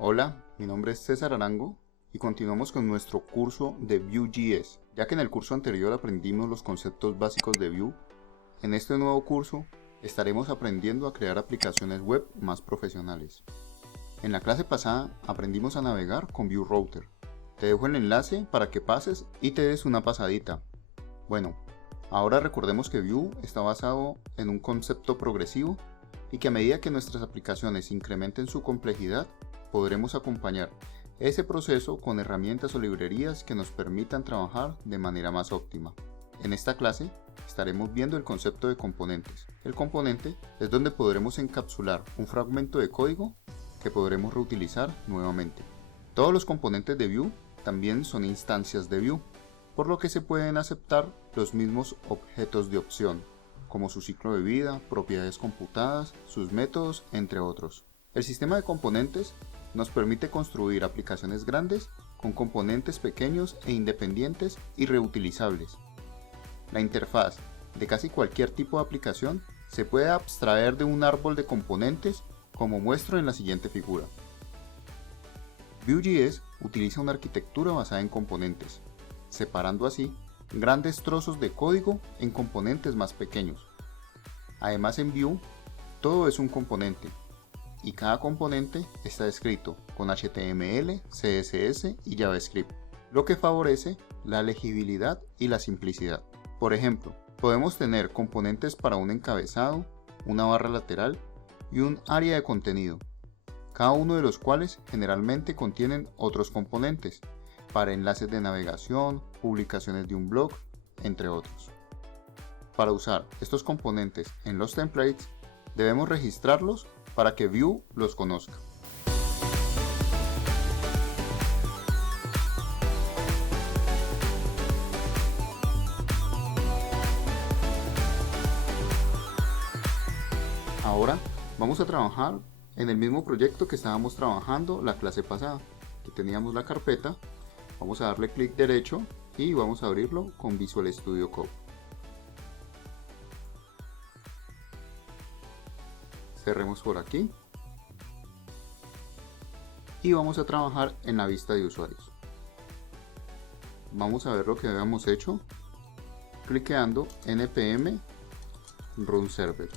Hola, mi nombre es César Arango y continuamos con nuestro curso de Vue.js. Ya que en el curso anterior aprendimos los conceptos básicos de Vue, en este nuevo curso estaremos aprendiendo a crear aplicaciones web más profesionales. En la clase pasada aprendimos a navegar con Vue Router. Te dejo el enlace para que pases y te des una pasadita. Bueno, ahora recordemos que Vue está basado en un concepto progresivo y que a medida que nuestras aplicaciones incrementen su complejidad, podremos acompañar ese proceso con herramientas o librerías que nos permitan trabajar de manera más óptima. En esta clase estaremos viendo el concepto de componentes. El componente es donde podremos encapsular un fragmento de código que podremos reutilizar nuevamente. Todos los componentes de Vue también son instancias de Vue, por lo que se pueden aceptar los mismos objetos de opción, como su ciclo de vida, propiedades computadas, sus métodos, entre otros. El sistema de componentes nos permite construir aplicaciones grandes con componentes pequeños e independientes y reutilizables. La interfaz de casi cualquier tipo de aplicación se puede abstraer de un árbol de componentes como muestro en la siguiente figura. Vue.js utiliza una arquitectura basada en componentes, separando así grandes trozos de código en componentes más pequeños. Además, en Vue todo es un componente y cada componente está escrito con HTML, CSS y JavaScript, lo que favorece la legibilidad y la simplicidad. Por ejemplo, podemos tener componentes para un encabezado, una barra lateral y un área de contenido, cada uno de los cuales generalmente contienen otros componentes para enlaces de navegación, publicaciones de un blog, entre otros. Para usar estos componentes en los templates, debemos registrarlos para que Vue los conozca. Ahora vamos a trabajar en el mismo proyecto que estábamos trabajando la clase pasada. Aquí teníamos la carpeta, vamos a darle clic derecho y vamos a abrirlo con Visual Studio Code. Cerremos por aquí y vamos a trabajar en la vista de usuarios. Vamos a ver lo que habíamos hecho cliqueando npm run server.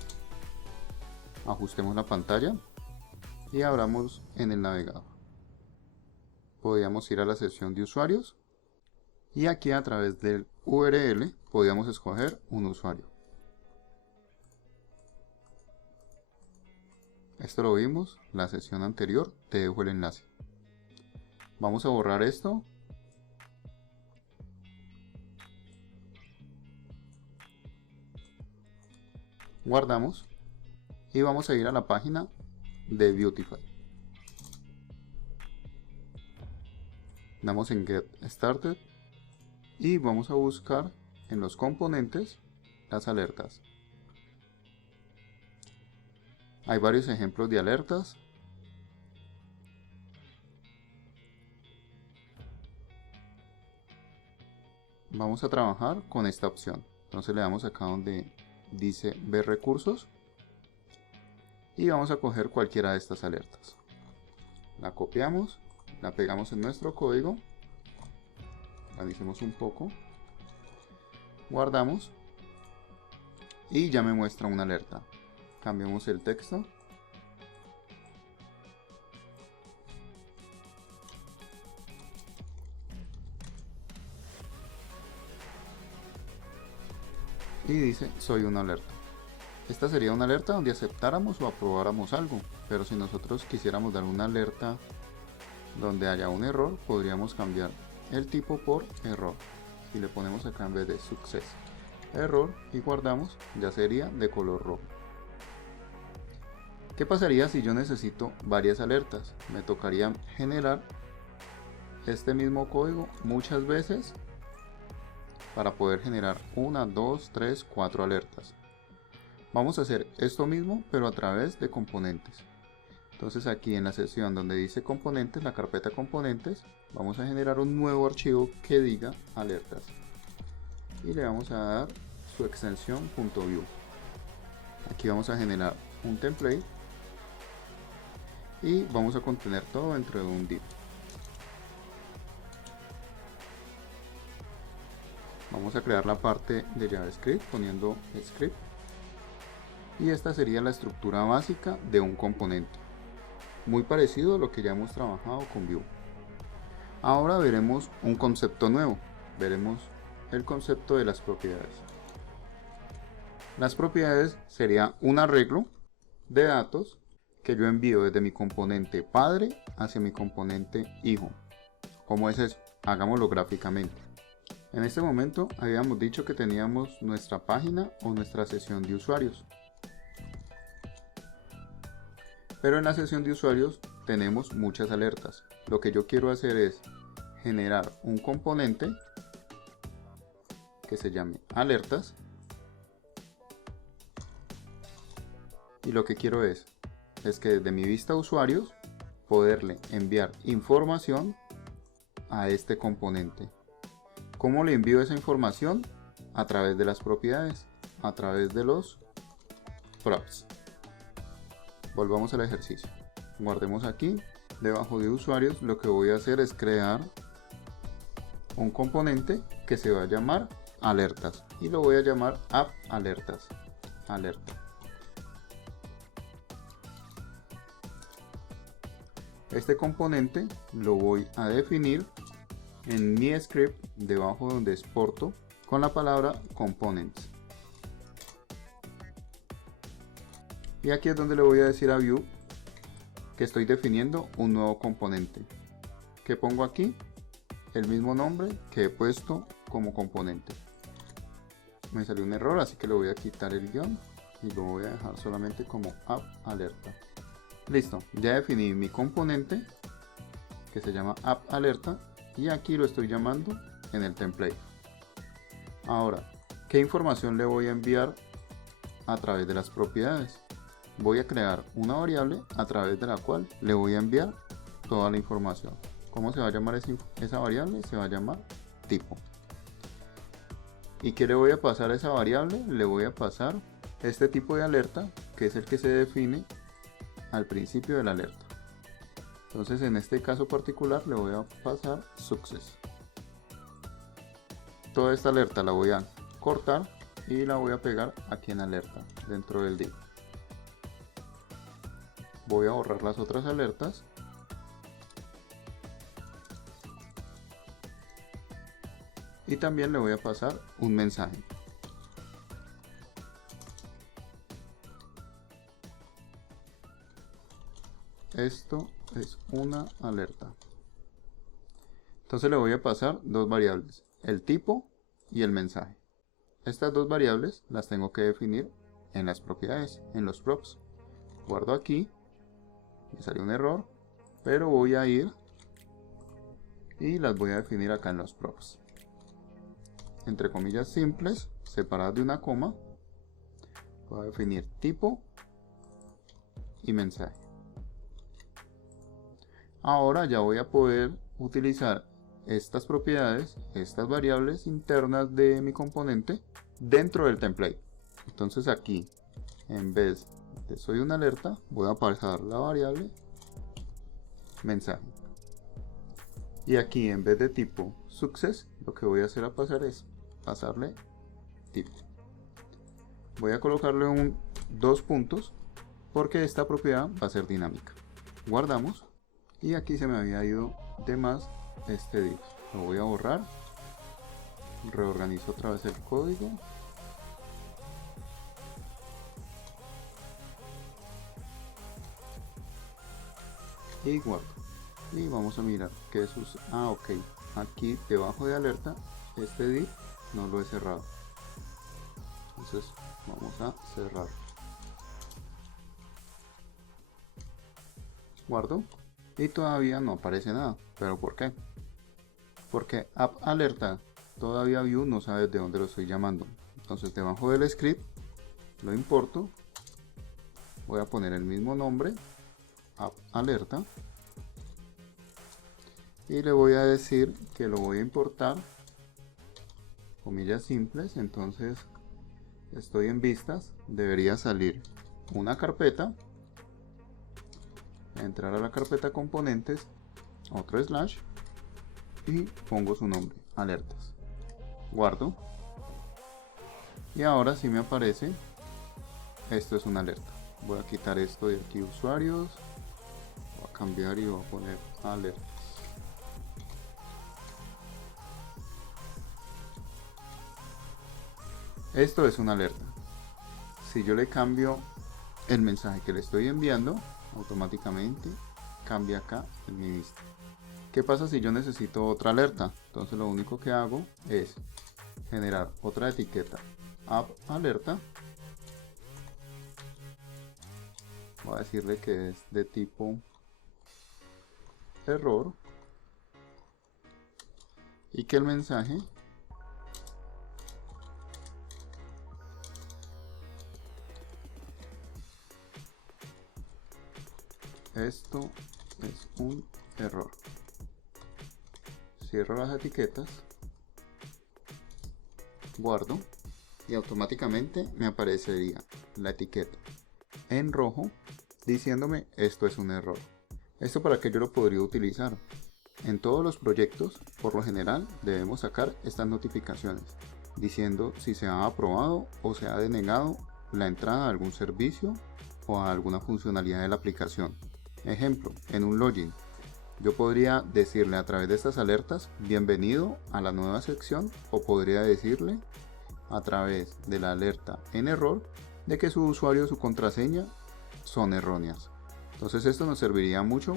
Ajustemos la pantalla y abramos en el navegador. Podíamos ir a la sección de usuarios y aquí a través del URL podíamos escoger un usuario. Esto lo vimos la sesión anterior, te dejo el enlace. Vamos a borrar esto. Guardamos y vamos a ir a la página de Vuetify. Damos en Get Started y vamos a buscar en los componentes las alertas. Hay varios ejemplos de alertas. Vamos a trabajar con esta opción. Entonces le damos acá donde dice ver recursos y vamos a coger cualquiera de estas alertas. La copiamos, la pegamos en nuestro código, analicemos un poco, guardamos y ya me muestra una alerta. Cambiamos el texto y dice soy una alerta. Esta sería una alerta donde aceptáramos o aprobáramos algo, pero si nosotros quisiéramos dar una alerta donde haya un error, podríamos cambiar el tipo por error y le ponemos acá en vez de success error y guardamos, ya sería de color rojo. ¿Qué pasaría si yo necesito varias alertas? Me tocaría generar este mismo código muchas veces para poder generar 1, 2, 3, 4 alertas. Vamos a hacer esto mismo pero a través de componentes. Entonces aquí en la sección donde dice componentes, la carpeta componentes, vamos a generar un nuevo archivo que diga alertas y le vamos a dar su extensión .vue. Aquí vamos a generar un template y vamos a contener todo dentro de un div. Vamos a crear la parte de JavaScript poniendo script, y esta sería la estructura básica de un componente, muy parecido a lo que ya hemos trabajado con Vue. Ahora veremos un concepto nuevo, veremos el concepto de las propiedades. Las propiedades sería un arreglo de datos que yo envío desde mi componente padre hacia mi componente hijo. ¿Cómo es eso? Hagámoslo gráficamente. En este momento habíamos dicho que teníamos nuestra página o nuestra sesión de usuarios. Pero en la sesión de usuarios tenemos muchas alertas. Lo que yo quiero hacer es generar un componente que se llame alertas. Y lo que quiero es que desde mi vista usuarios poderle enviar información a este componente. ¿Cómo le envío esa información? A través de las propiedades, a través de los props. Volvamos al ejercicio. Guardemos aquí. Debajo de usuarios lo que voy a hacer es crear un componente que se va a llamar alertas. Y lo voy a llamar app alertas. Alerta. Este componente lo voy a definir en mi script debajo donde exporto con la palabra components. Y aquí es donde le voy a decir a Vue que estoy definiendo un nuevo componente. ¿Qué pongo aquí? El mismo nombre que he puesto como componente. Me salió un error, así que le voy a quitar el guión y lo voy a dejar solamente como app alerta. Listo, ya definí mi componente que se llama app alerta y aquí lo estoy llamando en el template. Ahora, ¿qué información le voy a enviar a través de las propiedades? Voy a crear una variable a través de la cual le voy a enviar toda la información. ¿Cómo se va a llamar esa variable? Se va a llamar tipo. ¿Y qué le voy a pasar a esa variable? Le voy a pasar este tipo de alerta, que es el que se define al principio de la alerta. Entonces en este caso particular le voy a pasar success. Toda esta alerta la voy a cortar y la voy a pegar aquí en alerta dentro del div. Voy a borrar las otras alertas y también le voy a pasar un mensaje. Esto es una alerta. Entonces le voy a pasar dos variables, el tipo y el mensaje. Estas dos variables las tengo que definir en las propiedades, en los props. Guardo aquí, me salió un error, pero voy a ir y las voy a definir acá en los props. Entre comillas simples, separadas de una coma, voy a definir tipo y mensaje. Ahora ya voy a poder utilizar estas propiedades, estas variables internas de mi componente dentro del template. Entonces aquí, en vez de soy una alerta, voy a pasar la variable mensaje. Y aquí en vez de tipo success, lo que voy a hacer a pasar es pasarle tipo. Voy a colocarle dos puntos porque esta propiedad va a ser dinámica. Guardamos. Y aquí se me había ido de más este div. Lo voy a borrar. Reorganizo otra vez el código. Y guardo. Y vamos a mirar qué sucede. Ah, ok. Aquí debajo de alerta, este div no lo he cerrado. Entonces vamos a cerrar. Guardo. Y todavía no aparece nada. ¿Pero por qué? Porque app alerta todavía Vue no sabe de dónde lo estoy llamando. Entonces debajo del script lo importo. Voy a poner el mismo nombre, app alerta. Y le voy a decir que lo voy a importar, comillas simples. Entonces estoy en vistas. Debería salir una carpeta. entrar a la carpeta componentes, otro slash y pongo su nombre, alertas. Guardo. Y ahora sí me aparece, esto es una alerta. Voy a quitar esto de aquí, usuarios. Voy a cambiar y voy a poner alertas. Esto es una alerta. Si yo le cambio el mensaje que le estoy enviando, automáticamente cambia acá en mi vista. ¿Qué pasa si yo necesito otra alerta? Entonces lo único que hago es generar otra etiqueta app alerta. Voy a decirle que es de tipo error y que el mensaje esto es un error. Cierro las etiquetas, guardo y automáticamente me aparecería la etiqueta en rojo diciéndome esto es un error. ¿Esto para qué yo lo podría utilizar? En todos los proyectos, por lo general, debemos sacar estas notificaciones diciendo si se ha aprobado o se ha denegado la entrada a algún servicio o a alguna funcionalidad de la aplicación. Ejemplo, en un login, yo podría decirle a través de estas alertas bienvenido a la nueva sección, o podría decirle a través de la alerta en error de que su usuario o su contraseña son erróneas. Entonces esto nos serviría mucho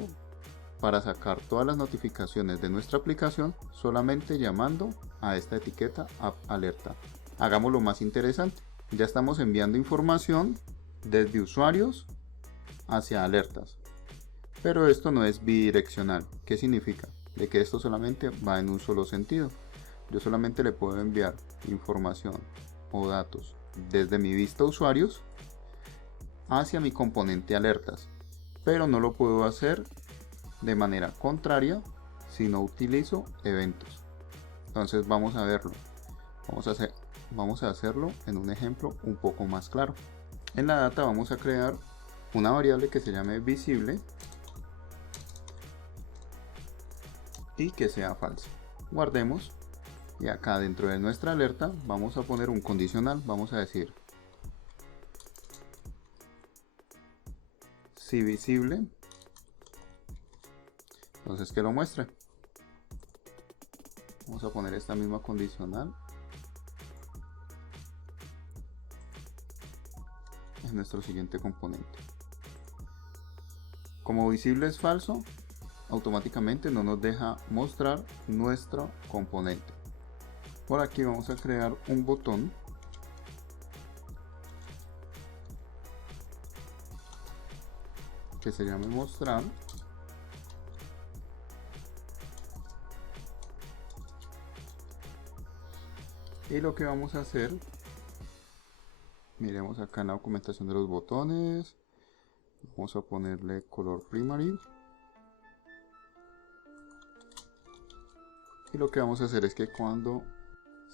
para sacar todas las notificaciones de nuestra aplicación solamente llamando a esta etiqueta app alerta. Hagámoslo más interesante. Ya estamos enviando información desde usuarios hacia alertas. Pero esto no es bidireccional. ¿Qué significa? De que esto solamente va en un solo sentido. Yo solamente le puedo enviar información o datos desde mi vista usuarios hacia mi componente alertas, pero no lo puedo hacer de manera contraria si no utilizo eventos. Entonces vamos a verlo. Vamos a hacerlo en un ejemplo un poco más claro. En la data vamos a crear una variable que se llame visible y que sea falsa. Guardemos y acá dentro de nuestra alerta vamos a poner un condicional. Vamos a decir si visible, entonces que lo muestre. Vamos a poner esta misma condicional en nuestro siguiente componente. Como visible es falso, automáticamente no nos deja mostrar nuestro componente. Por aquí vamos a crear un botón que se llame mostrar. Y lo que vamos a hacer, miremos acá en la documentación de los botones, vamos a ponerle color primary. Y lo que vamos a hacer es que cuando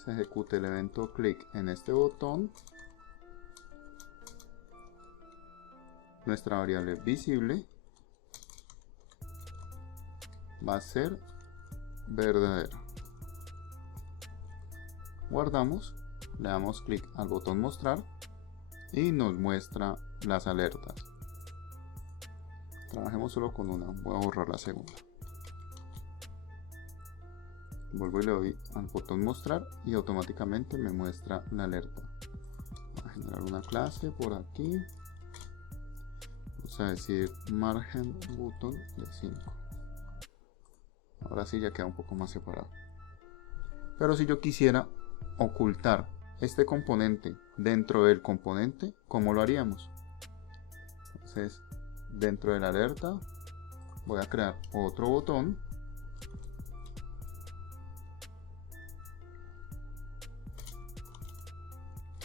se ejecute el evento clic en este botón, nuestra variable visible va a ser verdadera. Guardamos, le damos clic al botón mostrar y nos muestra las alertas. Trabajemos solo con una, voy a borrar la segunda. Vuelvo y le doy al botón mostrar y automáticamente me muestra la alerta. Voy a generar una clase por aquí. Vamos a decir margen button de 5. Ahora sí ya queda un poco más separado. Pero si yo quisiera ocultar este componente dentro del componente, ¿cómo lo haríamos? Entonces, dentro de la alerta voy a crear otro botón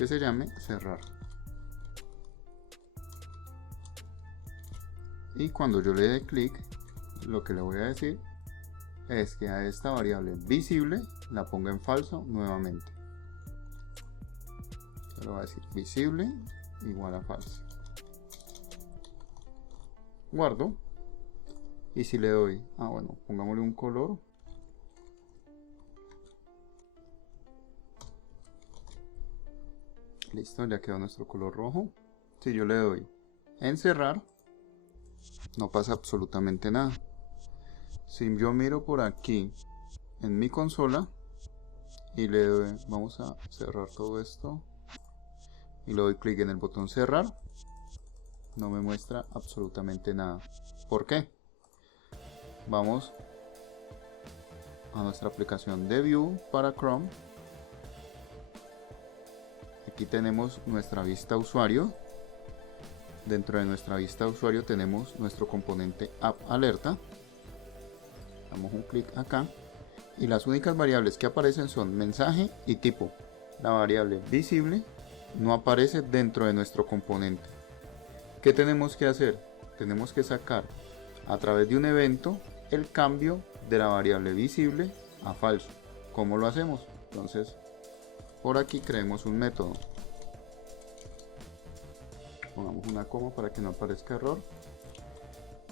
que se llame cerrar. Y cuando yo le dé clic, lo que le voy a decir es que a esta variable visible la ponga en falso nuevamente. Le voy a decir visible igual a falso. Guardo Y si le doy, bueno, pongámosle un color. Listo, ya quedó nuestro color rojo. Si yo le doy encerrar, no pasa absolutamente nada. Si yo miro por aquí en mi consola y le doy, vamos a cerrar todo esto y le doy clic en el botón cerrar, no me muestra absolutamente nada. ¿Por qué? Vamos a nuestra aplicación de Vue para Chrome. Aquí tenemos nuestra vista usuario. Dentro de nuestra vista usuario tenemos nuestro componente app alerta. Damos un clic acá y las únicas variables que aparecen son mensaje y tipo. La variable visible no aparece dentro de nuestro componente. ¿Qué tenemos que hacer? Tenemos que sacar a través de un evento el cambio de la variable visible a falso. ¿Cómo lo hacemos? Entonces, por aquí creemos un método. Pongamos una coma para que no aparezca error.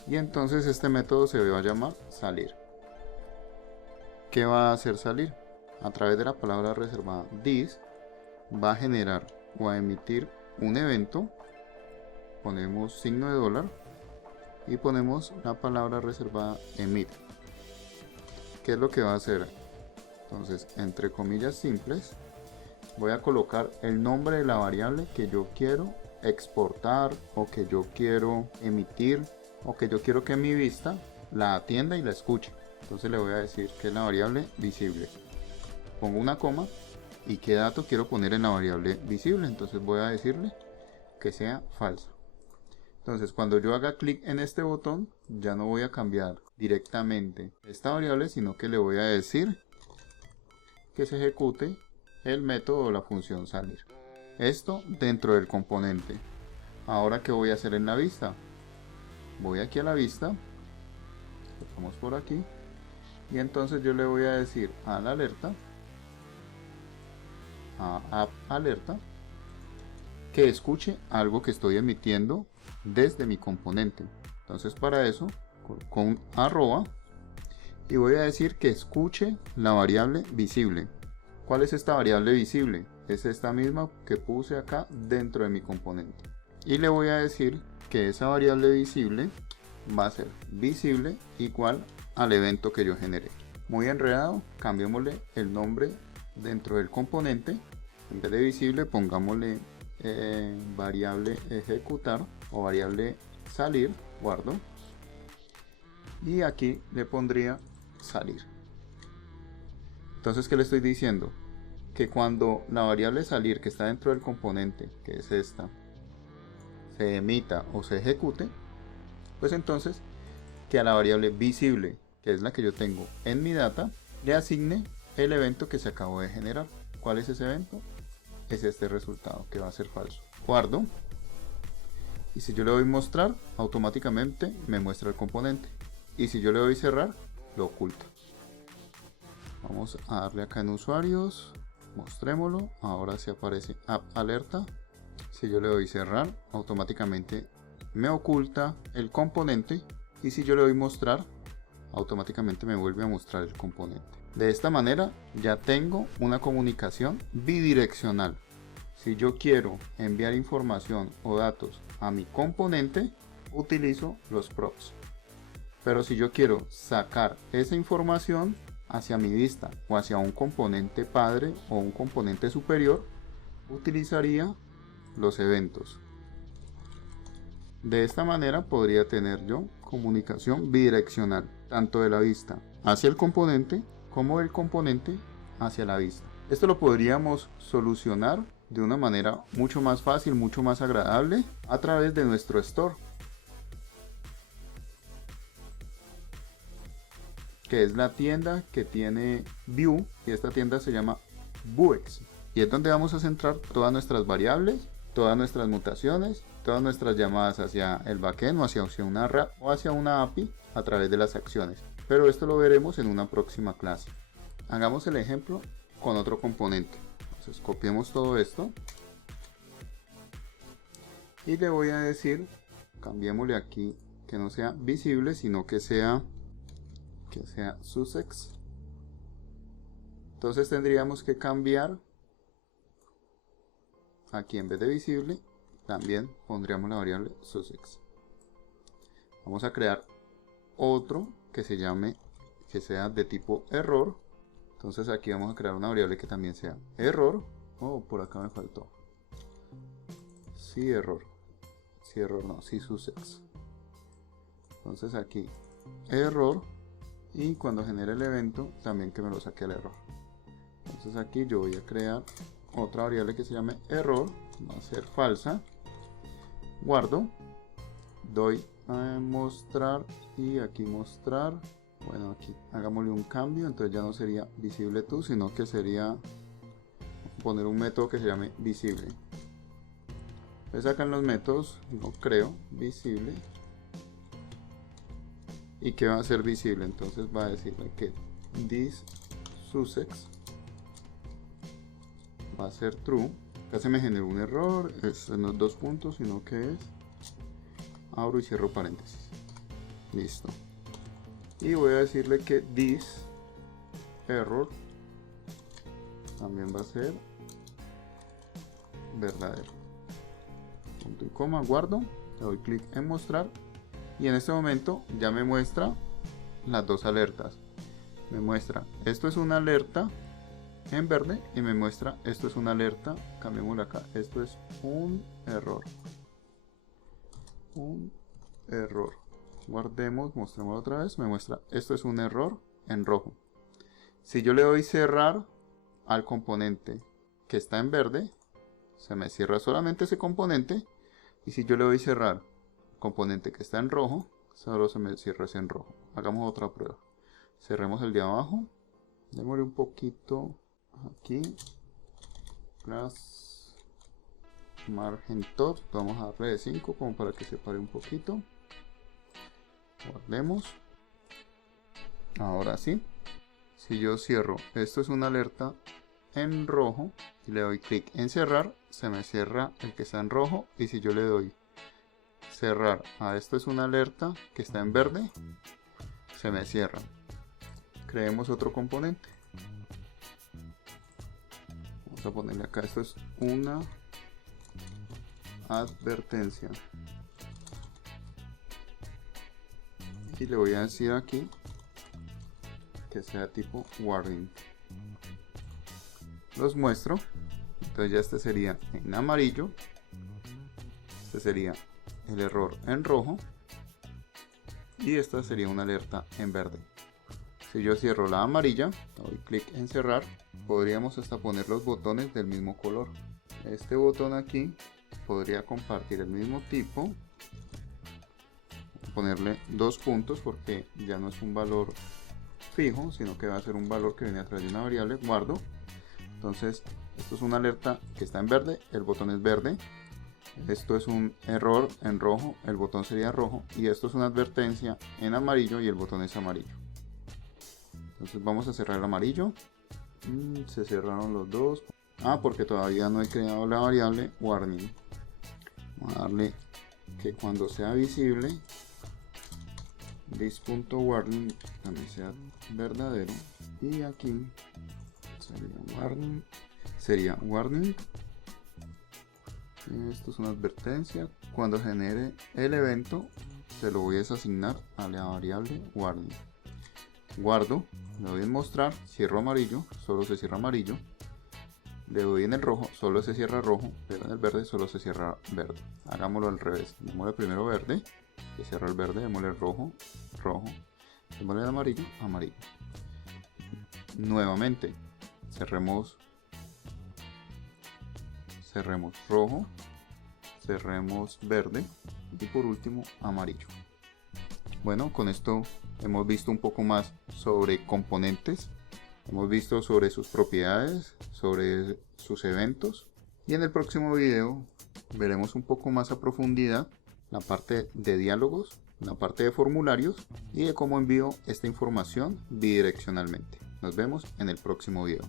Y entonces este método se va a llamar salir. ¿Qué va a hacer salir? A través de la palabra reservada this va a generar o a emitir un evento. Ponemos signo de dólar y ponemos la palabra reservada emit. ¿Qué es lo que va a hacer? Entonces, entre comillas simples, voy a colocar el nombre de la variable que yo quiero exportar o que yo quiero emitir o que yo quiero que mi vista la atienda y la escuche. Entonces le voy a decir que es la variable visible. Pongo una coma y qué dato quiero poner en la variable visible. Entonces voy a decirle que sea falsa. Entonces cuando yo haga clic en este botón ya no voy a cambiar directamente esta variable, sino que le voy a decir que se ejecute el método o la función salir. Esto dentro del componente. Ahora, ¿qué voy a hacer en la vista? Voy aquí a la vista, vamos por aquí, y entonces yo le voy a decir a la alerta, a app alerta, que escuche algo que estoy emitiendo desde mi componente. Entonces para eso, con arroba, y voy a decir que escuche la variable visible. ¿Cuál es esta variable visible? Es esta misma que puse acá dentro de mi componente. Y le voy a decir que esa variable visible va a ser visible igual al evento que yo generé. Muy enredado, cambiémosle el nombre dentro del componente. En vez de visible pongámosle variable ejecutar o variable salir, guardo. Y aquí le pondría salir. Entonces, ¿qué le estoy diciendo? Que cuando la variable salir que está dentro del componente, que es esta, se emita o se ejecute, pues entonces que a la variable visible, que es la que yo tengo en mi data, le asigne el evento que se acabó de generar. ¿Cuál es ese evento? Es este resultado, que va a ser falso. Guardo. Y si yo le doy mostrar, automáticamente me muestra el componente. Y si yo le doy cerrar, lo oculta. Vamos a darle acá en usuarios, mostrémoslo. Ahora sí aparece app alerta. Si yo le doy cerrar, automáticamente me oculta el componente. Y si yo le doy mostrar, automáticamente me vuelve a mostrar el componente. De esta manera ya tengo una comunicación bidireccional. Si yo quiero enviar información o datos a mi componente, utilizo los props. Pero si yo quiero sacar esa información hacia mi vista o hacia un componente padre o un componente superior, utilizaría los eventos. De esta manera podría tener yo comunicación bidireccional, tanto de la vista hacia el componente como del componente hacia la vista. Esto lo podríamos solucionar de una manera mucho más fácil, mucho más agradable a través de nuestro store, que es la tienda que tiene Vue, y esta tienda se llama Vuex, y es donde vamos a centrar todas nuestras variables, todas nuestras mutaciones, todas nuestras llamadas hacia el backend o hacia una RAP o hacia una API a través de las acciones. Pero esto lo veremos en una próxima clase. Hagamos el ejemplo con otro componente. Entonces copiemos todo esto y le voy a decir, cambiémosle aquí que no sea visible, sino que sea Sussex. Entonces tendríamos que cambiar aquí, en vez de visible también pondríamos la variable Sussex. Vamos a crear otro que sea de tipo error. Entonces aquí vamos a crear una variable que también sea error. Oh, por acá me faltó. Sí, error. Sí, error no, sí, Sussex. Entonces aquí error, y cuando genere el evento también que me lo saque el error. Entonces aquí yo voy a crear otra variable que se llame error, va a ser falsa, guardo, doy a mostrar y aquí mostrar. Bueno, aquí hagámosle un cambio, entonces ya no sería visible to, sino que sería poner un método que se llame visible. Entonces acá en los métodos no creo visible, y que va a ser visible, entonces va a decirle que this Sussex va a ser true. Acá se me generó un error, es en los dos puntos, sino que es abro y cierro paréntesis. Listo. Y voy a decirle que this error también va a ser verdadero. Punto y coma, guardo, le doy clic en mostrar, y en este momento ya me muestra las dos alertas. Me muestra esto es una alerta en verde, y me muestra esto es una alerta, cambiémoslo acá, esto es un error. Un error. Guardemos, mostremos otra vez, me muestra esto es un error en rojo. Si yo le doy cerrar al componente que está en verde, se me cierra solamente ese componente, y si yo le doy cerrar componente que está en rojo, solo se me cierra ese en rojo. Hagamos otra prueba. Cerremos el de abajo, démosle un poquito aquí, plus margen top, vamos a darle de 5 como para que se pare un poquito. Guardemos. Ahora sí, si yo cierro, esto es una alerta en rojo, y le doy clic en cerrar, se me cierra el que está en rojo, y si yo le doy cerrar a esto es una alerta que está en verde, se me cierra. Creemos otro componente, vamos a ponerle acá, esto es una advertencia, y le voy a decir aquí que sea tipo warning. Los muestro, entonces ya este sería en amarillo, este sería el error en rojo, y esta sería una alerta en verde. Si yo cierro la amarilla, doy clic en cerrar, podríamos hasta poner los botones del mismo color. Este botón aquí podría compartir el mismo tipo, ponerle 2 puntos porque ya no es un valor fijo, sino que va a ser un valor que viene a través de una variable. Guardo. Entonces esto es una alerta que está en verde, el botón es verde. Esto es un error en rojo, el botón sería rojo, y esto es una advertencia en amarillo y el botón es amarillo. Entonces vamos a cerrar el amarillo. Se cerraron los dos. Porque todavía no he creado la variable warning. Vamos a darle que cuando sea visible this.warning también sea verdadero, y aquí sería warning. Esto es una advertencia. Cuando genere el evento se lo voy a asignar a la variable warning. Guardo, le doy en mostrar, cierro amarillo, solo se cierra amarillo. Le doy en el rojo, solo se cierra rojo. Le doy en el verde, solo se cierra verde. Hagámoslo al revés. Démosle primero verde, se cierra el verde, démosle rojo, rojo, démosle el amarillo, amarillo. Nuevamente cerremos rojo, cerremos verde, y por último amarillo. Bueno, con esto hemos visto un poco más sobre componentes, hemos visto sobre sus propiedades, sobre sus eventos, y en el próximo video veremos un poco más a profundidad la parte de diálogos, la parte de formularios y de cómo envío esta información bidireccionalmente. Nos vemos en el próximo video.